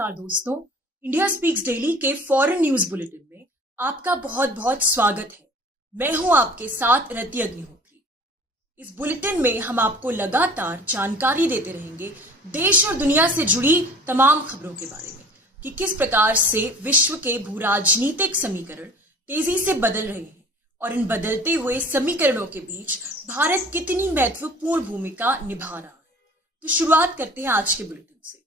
नमस्कार दोस्तों, India speaks daily के फॉरेन न्यूज बुलेटिन में आपका बहुत बहुत स्वागत है। मैं हूं आपके साथ रति अग्निहोत्री। इस बुलेटिन में हम आपको लगातार जानकारी देते रहेंगे देश और दुनिया से जुड़ी तमाम खबरों के बारे में कि किस प्रकार से विश्व के भू राजनीतिक समीकरण तेजी से बदल रहे हैं और इन बदलते हुए समीकरणों के बीच भारत कितनी महत्वपूर्ण भूमिका निभा रहा है। तो शुरुआत करते हैं आज के बुलेटिन से।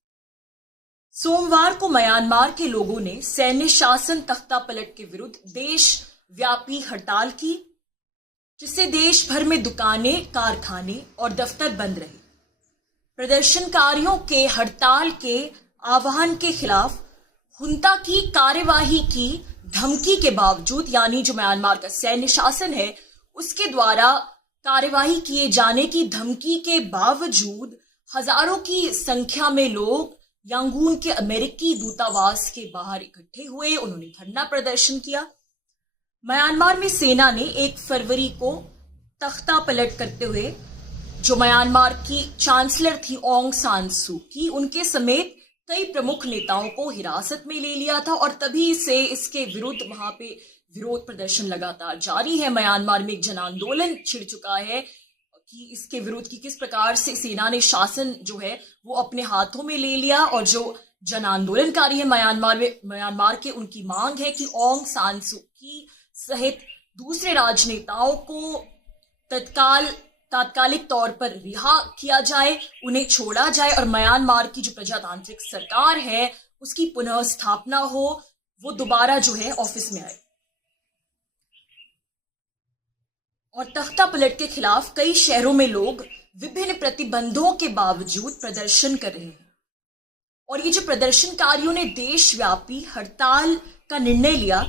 सोमवार को म्यांमार के लोगों ने सैन्य शासन तख्तापलट के विरुद्ध देशव्यापी हड़ताल की, जिससे देश भर में दुकानें, कारखाने और दफ्तर बंद रहे। प्रदर्शनकारियों के हड़ताल के आह्वान के खिलाफ हुंता की कार्यवाही की धमकी के बावजूद, यानी जो म्यांमार का सैन्य शासन है उसके द्वारा कार्यवाही किए जाने की धमकी के बावजूद हजारों की संख्या में लोग यांगून के अमेरिकी दूतावास के बाहर इकट्ठे हुए। उन्होंने धरना प्रदर्शन किया। म्यांमार में सेना ने 1 फरवरी को तख्ता पलट करते हुए जो म्यांमार की चांसलर थी ऑंग सान सू की, उनके समेत कई प्रमुख नेताओं को हिरासत में ले लिया था और तभी से इसके विरुद्ध वहां पे विरोध प्रदर्शन लगातार जारी है। म्यांमार में एक जन आंदोलन छिड़ चुका है कि इसके विरुद्ध की किस प्रकार से सेना ने शासन जो है वो अपने हाथों में ले लिया। और जो जन आंदोलनकारी है म्यांमार के, उनकी मांग है कि ऑंग सान सू की सहित दूसरे राजनेताओं को तात्कालिक तौर पर रिहा किया जाए, उन्हें छोड़ा जाए और म्यांमार की जो प्रजातांत्रिक सरकार है उसकी पुनः स्थापना हो, वो दोबारा जो है ऑफिस में आए। और तख्ता पलट के खिलाफ कई शहरों में लोग विभिन्न प्रतिबंधों के बावजूद प्रदर्शन कर रहे हैं। और ये जो प्रदर्शनकारियों ने देशव्यापी हड़ताल का निर्णय लिया,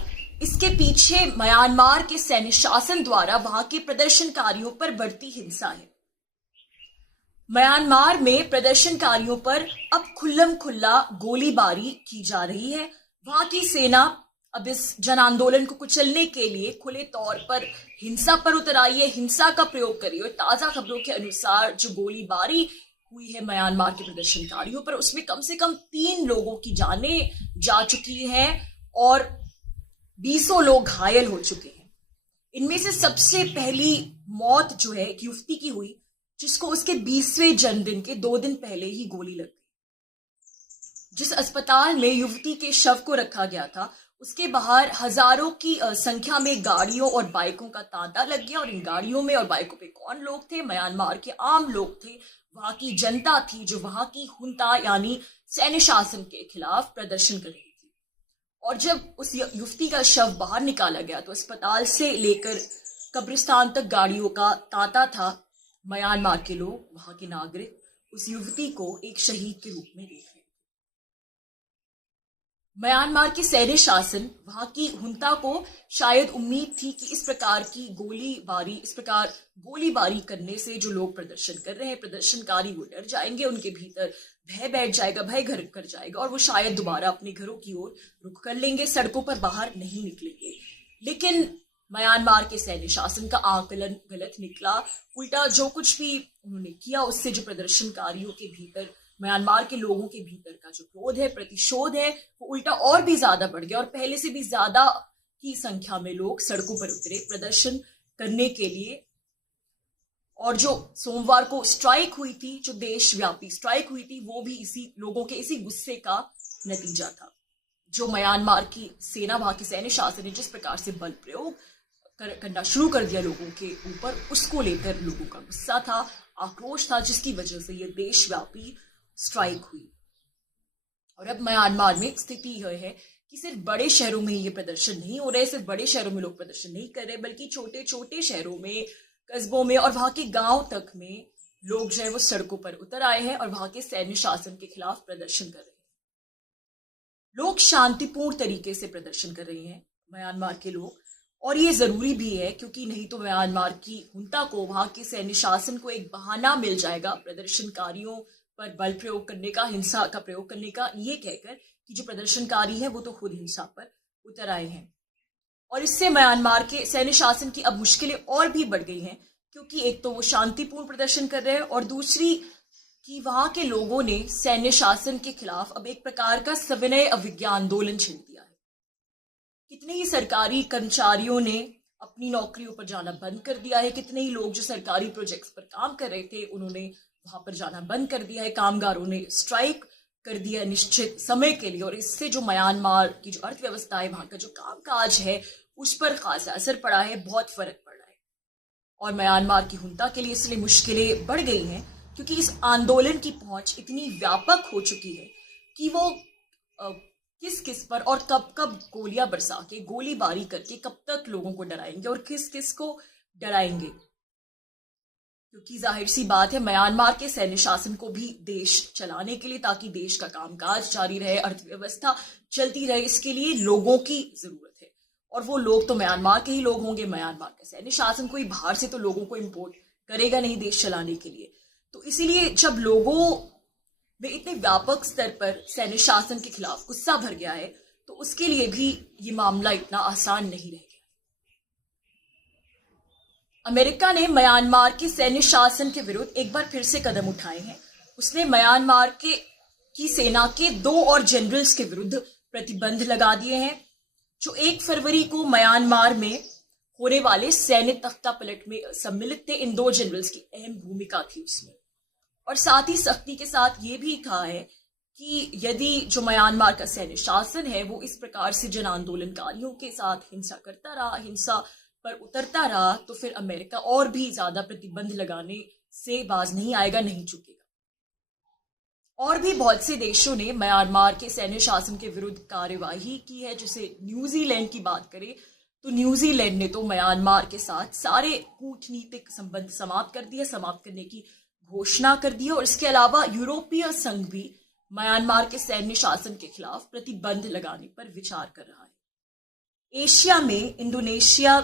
इसके पीछे म्यांमार के सैन्य शासन द्वारा वहां के प्रदर्शनकारियों पर बढ़ती हिंसा है। म्यांमार में प्रदर्शनकारियों पर अब खुल्लम खुल्ला गोलीबारी की जा रही है। वहां की सेना अब इस जन आंदोलन को कुचलने के लिए खुले तौर पर हिंसा पर उतर आई है, हिंसा का प्रयोग कर रही है। ताजा खबरों के अनुसार जो गोलीबारी हुई है म्यांमार के प्रदर्शनकारियों पर, उसमें कम से कम 3 लोगों की जानें जा चुकी हैं और 20 लोग घायल हो चुके हैं। इनमें से सबसे पहली मौत जो है एक युवती की हुई, जिसको उसके 20वें जन्मदिन के 2 दिन पहले ही गोली लग गई। जिस अस्पताल में युवती के शव को रखा गया था उसके बाहर हजारों की संख्या में गाड़ियों और बाइकों का तांता लग गया। और इन गाड़ियों में और बाइकों पे कौन लोग थे? म्यांमार के आम लोग थे, वहां की जनता थी जो वहां की हुंता यानी सैन्य शासन के खिलाफ प्रदर्शन कर रही थी। और जब उस युवती का शव बाहर निकाला गया तो अस्पताल से लेकर कब्रिस्तान तक गाड़ियों का तांता था। म्यांमार के लोग, वहां के नागरिक उस युवती को एक शहीद के रूप में देख रहे। म्यांमार के सैन्य शासन, वहां की हुंता को शायद उम्मीद थी कि इस प्रकार गोलीबारी करने से जो लोग प्रदर्शन कर रहे हैं, प्रदर्शनकारी, वो डर जाएंगे, उनके भीतर भय बैठ जाएगा, भय घर कर जाएगा और वो शायद दोबारा अपने घरों की ओर रुख कर लेंगे, सड़कों पर बाहर नहीं निकलेंगे। लेकिन म्यांमार के सैन्य शासन का आकलन गलत निकला। उल्टा जो कुछ भी उन्होंने किया उससे जो प्रदर्शनकारियों के भीतर, म्यांमार के लोगों के भीतर का जो क्रोध है, प्रतिशोध है, वो उल्टा और भी ज्यादा बढ़ गया और पहले से भी ज्यादा की संख्या में लोग सड़कों पर उतरे प्रदर्शन करने के लिए। और जो सोमवार को स्ट्राइक हुई थी, जो देशव्यापी स्ट्राइक हुई थी, वो भी इसी लोगों के इसी गुस्से का नतीजा था। जो म्यांमार की सेना, वहां के सैन्य शासन ने जिस प्रकार से बल प्रयोग करना शुरू कर दिया लोगों के ऊपर, उसको लेकर लोगों का गुस्सा था, आक्रोश था, जिसकी वजह से यह देशव्यापी स्ट्राइक हुई। और अब म्यांमार में स्थिति यह है कि सिर्फ बड़े शहरों में ये प्रदर्शन नहीं हो रहे, सिर्फ बड़े शहरों में लोग प्रदर्शन नहीं कर रहे, बल्कि छोटे छोटे शहरों में, कस्बों में और वहां के गांव तक में लोग जो है वो सड़कों पर उतर आए हैं और वहां के सैन्य शासन के खिलाफ प्रदर्शन कर रहे हैं। लोग शांतिपूर्ण तरीके से प्रदर्शन कर रहे हैं म्यांमार के लोग, और ये जरूरी भी है क्योंकि नहीं तो म्यांमार की हुंता को, वहां के सैन्य शासन को एक बहाना मिल जाएगा प्रदर्शनकारियों पर बल प्रयोग करने का, हिंसा का प्रयोग करने का, ये कहकर कि जो प्रदर्शनकारी है वो तो खुद हिंसा पर उतर आए हैं। और इससे म्यांमार के सैन्य शासन की अब मुश्किलें और भी बढ़ गई हैं, क्योंकि एक तो वो शांतिपूर्ण प्रदर्शन कर रहे हैं और दूसरी कि वहां के लोगों ने सैन्य शासन के खिलाफ अब एक प्रकार का सविनय अवज्ञा आंदोलन छेड़ दिया है। कितने ही सरकारी कर्मचारियों ने अपनी नौकरियों पर जाना बंद कर दिया है। कितने ही लोग जो सरकारी प्रोजेक्ट्स पर काम कर रहे थे उन्होंने वहां पर जाना बंद कर दिया है। कामगारों ने स्ट्राइक कर दिया है निश्चित समय के लिए, और इससे जो म्यांमार की जो अर्थव्यवस्था है, वहां का जो कामकाज है, उस पर खासा असर पड़ा है, बहुत फर्क पड़ा है। और म्यांमार की हुंता के लिए इसलिए मुश्किलें बढ़ गई हैं क्योंकि इस आंदोलन की पहुंच इतनी व्यापक हो चुकी है कि वो किस किस पर और कब कब गोलियां बरसा के, गोलीबारी करके कब तक लोगों को डराएंगे और किस किस को डराएंगे। क्योंकि जाहिर सी बात है, म्यांमार के सैन्य शासन को भी देश चलाने के लिए, ताकि देश का कामकाज जारी रहे, अर्थव्यवस्था चलती रहे, इसके लिए लोगों की जरूरत है। और वो लोग तो म्यांमार के ही लोग होंगे। म्यांमार का सैन्य शासन कोई बाहर से तो लोगों को इम्पोर्ट करेगा नहीं देश चलाने के लिए। तो इसीलिए जब लोगों में इतने व्यापक स्तर पर सैन्य शासन के खिलाफ गुस्सा भर गया है, तो उसके लिए भी ये मामला इतना आसान नहीं रह गया। अमेरिका ने म्यांमार के सैन्य शासन के विरुद्ध एक बार फिर से कदम उठाए हैं। उसने म्यांमार की सेना के 2 और जनरल्स के विरुद्ध प्रतिबंध लगा दिए हैं, जो 1 फरवरी को म्यांमार में होने वाले सैन्य तख्तापलट में सम्मिलित थे। इन 2 जनरल्स की अहम भूमिका थी उसमें। और साथ ही सख्ती के साथ ये भी कहा है कि यदि जो म्यांमार का सैन्य शासन है वो इस प्रकार से जन आंदोलनकारियों के साथ हिंसा करता रहा, हिंसा पर उतरता रहा, तो फिर अमेरिका और भी ज्यादा प्रतिबंध लगाने से बाज नहीं आएगा, नहीं चुकेगा। और भी बहुत से देशों ने म्यांमार के सैन्य शासन के विरुद्ध कार्यवाही की है। जैसे न्यूजीलैंड की बात करें तो न्यूजीलैंड ने तो म्यांमार के साथ सारे कूटनीतिक संबंध समाप्त कर दिए, समाप्त करने की घोषणा कर दी। और इसके अलावा यूरोपीय संघ भी म्यांमार के सैन्य शासन के खिलाफ प्रतिबंध लगाने पर विचार कर रहा है। एशिया में इंडोनेशिया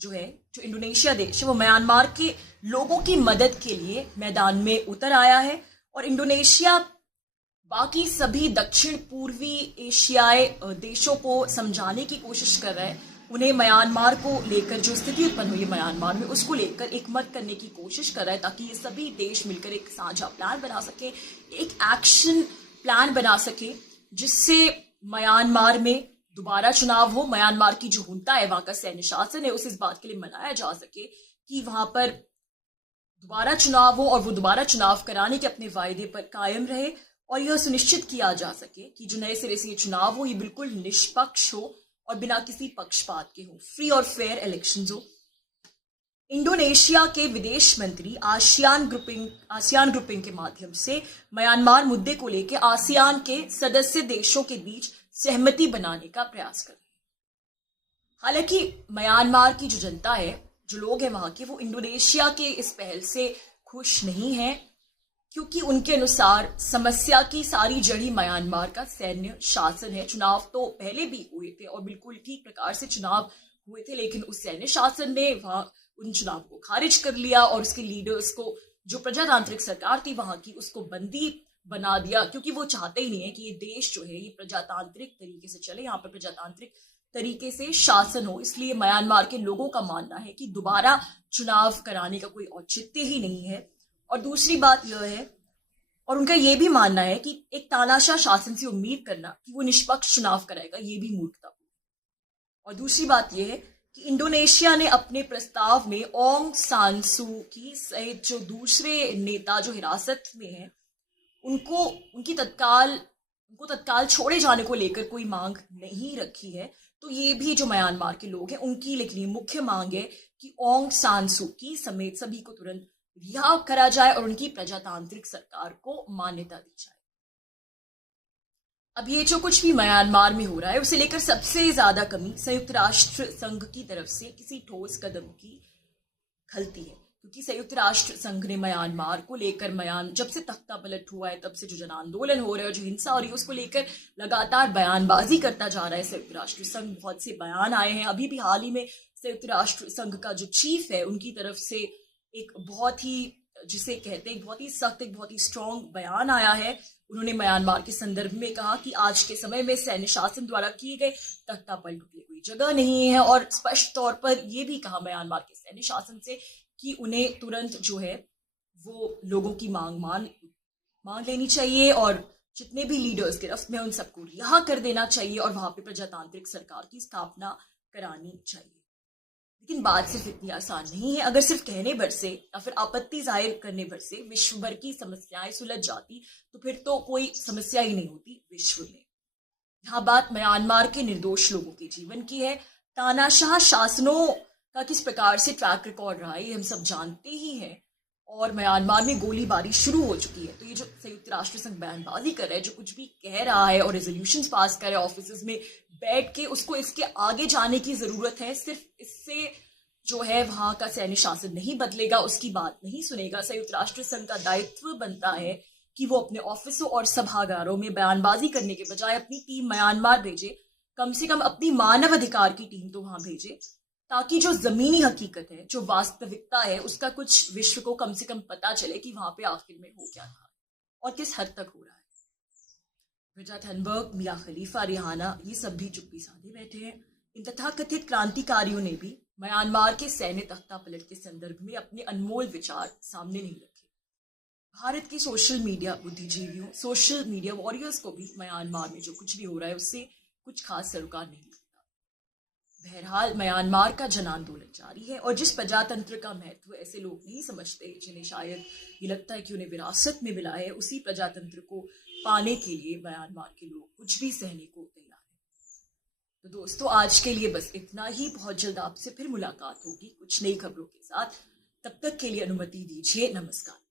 जो इंडोनेशिया देश है, वो म्यांमार के लोगों की मदद के लिए मैदान में उतर आया है। और इंडोनेशिया बाकी सभी दक्षिण पूर्वी एशियाई देशों को समझाने की कोशिश कर रहा है, उन्हें म्यांमार को लेकर जो स्थिति उत्पन्न हुई है म्यांमार में, उसको लेकर एकमत करने की कोशिश कर रहा है, ताकि ये सभी देश मिलकर एक साझा प्लान बना सके, एक एक्शन प्लान बना सके, जिससे म्यांमार में दोबारा चुनाव हो। म्यांमार की जो हुंता है, वहां का सैन्य शासन है, उसे इस बात के लिए मनाया जा सके कि वहां पर दोबारा चुनाव हो और वो दोबारा चुनाव कराने के अपने वायदे पर कायम रहे, और यह सुनिश्चित किया जा सके कि जो नए सिरे से ये चुनाव हो, ये बिल्कुल निष्पक्ष हो और बिना किसी पक्षपात के हो, फ्री और फेयर इलेक्शंस हो। इंडोनेशिया के विदेश मंत्री आसियान ग्रुपिंग के माध्यम से म्यांमार मुद्दे को लेकर आसियान के सदस्य देशों के बीच सहमति बनाने का प्रयास कर रहे हैं। हालांकि म्यांमार की जो जनता है, जो लोग हैं वहां के, वो इंडोनेशिया के इस पहल से खुश नहीं है, क्योंकि उनके अनुसार समस्या की सारी जड़ी म्यांमार का सैन्य शासन है। चुनाव तो पहले भी हुए थे और बिल्कुल ठीक प्रकार से चुनाव हुए थे, लेकिन उस सैन्य शासन ने वहां उन चुनाव को खारिज कर लिया और उसके लीडर्स को, जो प्रजातांत्रिक सरकार थी वहां की, उसको बंदी बना दिया, क्योंकि वो चाहते ही नहीं है कि ये देश जो है ये प्रजातांत्रिक तरीके से चले, यहाँ पर प्रजातांत्रिक तरीके से शासन हो। इसलिए म्यांमार के लोगों का मानना है कि दोबारा चुनाव कराने का कोई औचित्य ही नहीं है। और दूसरी बात यह है, और उनका यह भी मानना है कि एक तानाशाह शासन से उम्मीद करना कि वो निष्पक्ष चुनाव कराएगा, ये भी मूर्खता। और दूसरी बात यह है कि इंडोनेशिया ने अपने प्रस्ताव में ऑंग सान सू की सहित जो दूसरे नेता जो हिरासत में हैं, उनको तत्काल छोड़े जाने को लेकर कोई मांग नहीं रखी है। तो ये भी जो म्यांमार के लोग हैं उनकी लेकिन ये मुख्य मांग है कि ऑंग सान सू की समेत सभी को तुरंत रिहा करा जाए और उनकी प्रजातांत्रिक सरकार को मान्यता दी जाए। अब ये जो कुछ भी म्यांमार में हो रहा है, उसे लेकर सबसे ज्यादा कमी संयुक्त राष्ट्र संघ की तरफ से किसी ठोस कदम की खलती है, क्योंकि संयुक्त राष्ट्र संघ ने म्यांमार को लेकर जब से तख्ता पलट हुआ है तब से जो जन आंदोलन हो रहा है, जो हिंसा हो रही है, उसको लेकर लगातार बयानबाजी करता जा रहा है संयुक्त राष्ट्र संघ। बहुत से बयान आए हैं। अभी भी हाल ही में संयुक्त राष्ट्र संघ का जो चीफ है, उनकी तरफ से एक बहुत ही, जिसे कहते हैं, बहुत ही सख्त, एक बहुत ही स्ट्रॉन्ग बयान आया है। उन्होंने म्यांमार के संदर्भ में कहा कि आज के समय में सैन्य शासन द्वारा किए गए तख्तापलट के लिए कोई जगह नहीं है, और स्पष्ट तौर पर यह भी कहा म्यांमार के सैन्य शासन से कि उन्हें तुरंत जो है वो लोगों की मांग मान मांग लेनी चाहिए और जितने भी लीडर्स गिरफ्त में उन सबको रिहा कर देना चाहिए और वहां पे प्रजातांत्रिक सरकार की स्थापना करानी चाहिए। लेकिन बात सिर्फ इतनी आसान नहीं है। अगर सिर्फ कहने भर से या फिर आपत्ति जाहिर करने भर से विश्व भर की समस्याएं सुलझ जाती तो फिर तो कोई समस्या ही नहीं होती विश्व में। यहाँ बात म्यांमार के निर्दोष लोगों के जीवन की है। तानाशाह शासनों का किस प्रकार से ट्रैक रिकॉर्ड रहा है ये हम सब जानते ही हैं। और म्यांमार में गोलीबारी शुरू हो चुकी है। तो ये जो संयुक्त राष्ट्र संघ बयानबाजी कर रहा है, जो कुछ भी कह रहा है और रेजोल्यूशंस पास कर रहा है ऑफिस में बैठ के, उसको इसके आगे जाने की जरूरत है। सिर्फ इससे जो है वहां का सैन्य शासन नहीं बदलेगा, उसकी बात नहीं सुनेगा। संयुक्त राष्ट्र संघ का दायित्व बनता है कि वो अपने ऑफिसों और सभागारों में बयानबाजी करने के बजाय अपनी टीम म्यांमार भेजे, कम से कम अपनी मानव अधिकार की टीम तो वहां भेजे, ताकि जो जमीनी हकीकत है, जो वास्तविकता है, उसका कुछ विश्व को कम से कम पता चले कि वहां पे आखिर में हो क्या रहा है और किस हद तक हो रहा है। ग्रेटा थनबर्ग, मिया खलीफा, रिहाना, ये सब भी चुप्पी साधे बैठे हैं। इन तथाकथित क्रांतिकारियों ने भी म्यांमार के सैन्य तख्ता पलट के संदर्भ में अपने अनमोल विचार सामने नहीं रखे। भारत के सोशल मीडिया बुद्धिजीवियों, सोशल मीडिया वॉरियर्स को भी म्यांमार में जो कुछ भी हो रहा है उससे कुछ खास सरोकार नहीं लगता। बहरहाल म्यांमार का जन आंदोलन जारी है और जिस प्रजातंत्र का महत्व ऐसे लोग नहीं समझते, जिन्हें शायद ये लगता है कि उन्हें विरासत में मिला है, उसी प्रजातंत्र को पाने के लिए म्यांमार के लोग कुछ भी सहने को तैयार हैं। तो दोस्तों, आज के लिए बस इतना ही। बहुत जल्द आपसे फिर मुलाकात होगी कुछ नई खबरों के साथ। तब तक के लिए अनुमति दीजिए। नमस्कार।